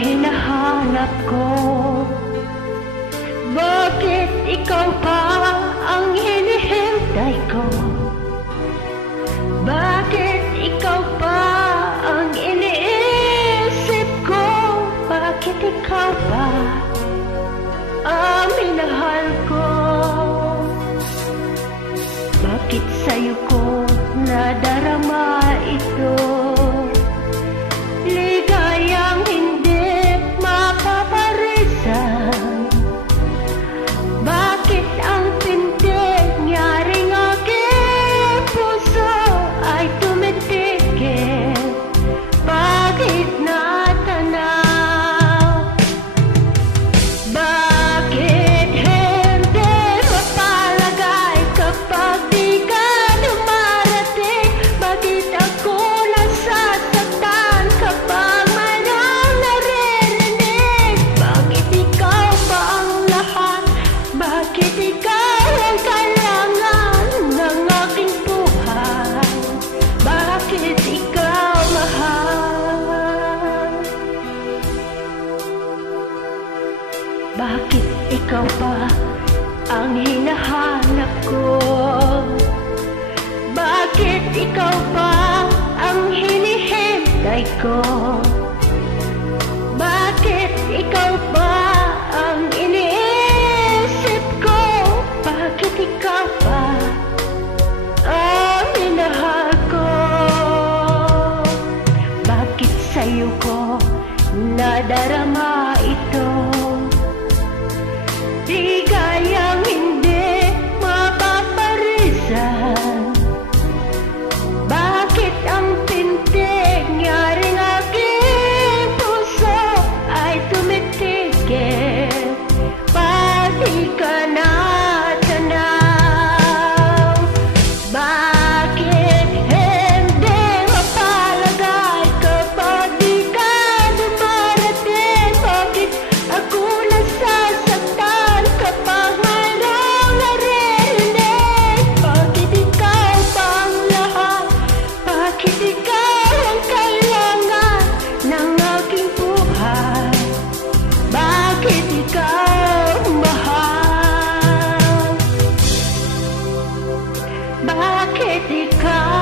hinahanap ko. Bakit ikaw pa ang hinihintay ko? Bakit ikaw pa ang iniisip ko? Bakit ikaw pa ang minahal ko? Bakit sa'yo ko nadarama ito? Ligayang hindi mapaparisan. Bakit ang pintig nyaring aking puso ay tumitigil? Bakit natanaw? Bakit hindi mapalagay kapag di ka dumarating? Bakit ako nasasaktan kapag mayroong naririnig? Bakit ikaw pa ang lahat? Bakit ikaw ang kailangan ng aking buhay? Bakit ikaw mahal? Bakit ikaw pa ang hinahanap ko? Bakit ikaw pa ang hinihintay ko? Bakit ikaw pa ang iniisip ko? Bakit ikaw pa ang minahal ko? Bakit sa'yo ko nadarama ito? Ligayang hindi mapaparisan. Bakit ang pintig nyaring aking puso ay tumitigil? Pati ka natanaw. Bakit hindi mapalagay kapag di ka dumarating? Bakit ako nasasaktan kapag mayroong naririnig? Bakit ikaw pa ang lahat? Bakit ikaw ang kailangan ng aking buhay? Bakit ikaw mahal? Bakit ikaw